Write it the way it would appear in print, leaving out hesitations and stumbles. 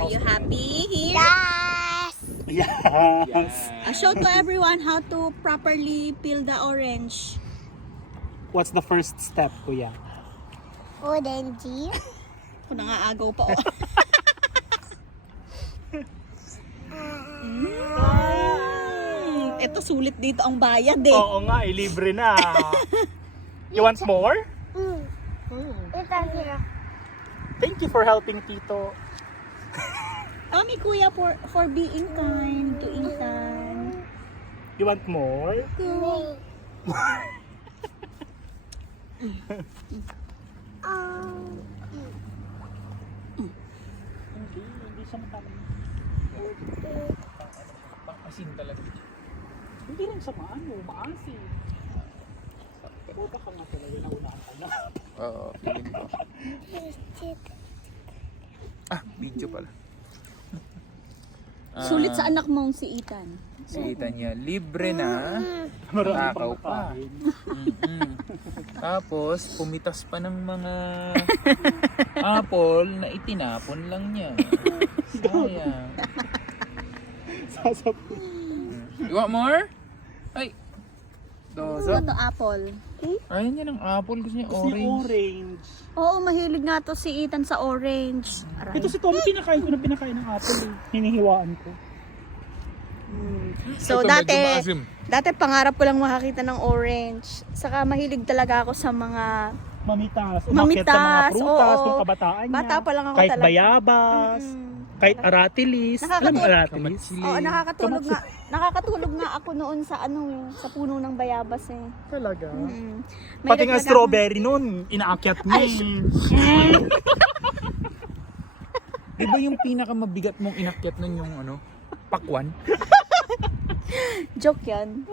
Are you happy here? Yes! Yes. Show to everyone how to properly peel the orange. What's the first step, kuya? Orange. Kung nangaagaw pa, oh. Ito, sulit dito ang bayad eh. Oo nga, libre na. You want more? Ito niya. Thank you for helping Tito. Kami kuya for being kind to Ethan. You want more? Hindi siya matapos. Asin talaga. Hindi rin siya maasin. Pero baka nga talaga naunahan ka na. Oo, piling ko. Ah, video pala. Sulit sa anak mong si Ethan. Si Ethan niya, libre na. Marami Takaw pang pa. kain. Tapos, pumitas pa ng mga apple na itinapon lang niya. Sayang. Sasabi. You want more? Ay! Dozo. Ano to, apple? Ayaw niya ng apple. Gusto niya Gusto niya orange. orange. Oo, mahilig nga to si Ethan sa orange. Aray. Ito si Tommy, pinakain ko na pinakain ng apple eh. Hinihiwaan ko. So Ito, dati, medyo maasim. pangarap ko lang makakita ng orange. Saka mahilig talaga ako sa mga Mamitas. Umakyat sa mga Mamitas, prutas oo. nung kabataan niya. Bata pa lang ako Kahit talaga. bayabas. Kahit aratilis. Alam mo Nakakatuwa. aratilis? Oo, nakakatulog nga ako noon sa sa puno ng bayabas eh. Talaga. May Pati nga naglaga- strawberry nun, inaakyat niya eh. Di ba yung pinakamabigat mong inakyat nun yung pakwan? Joke yan.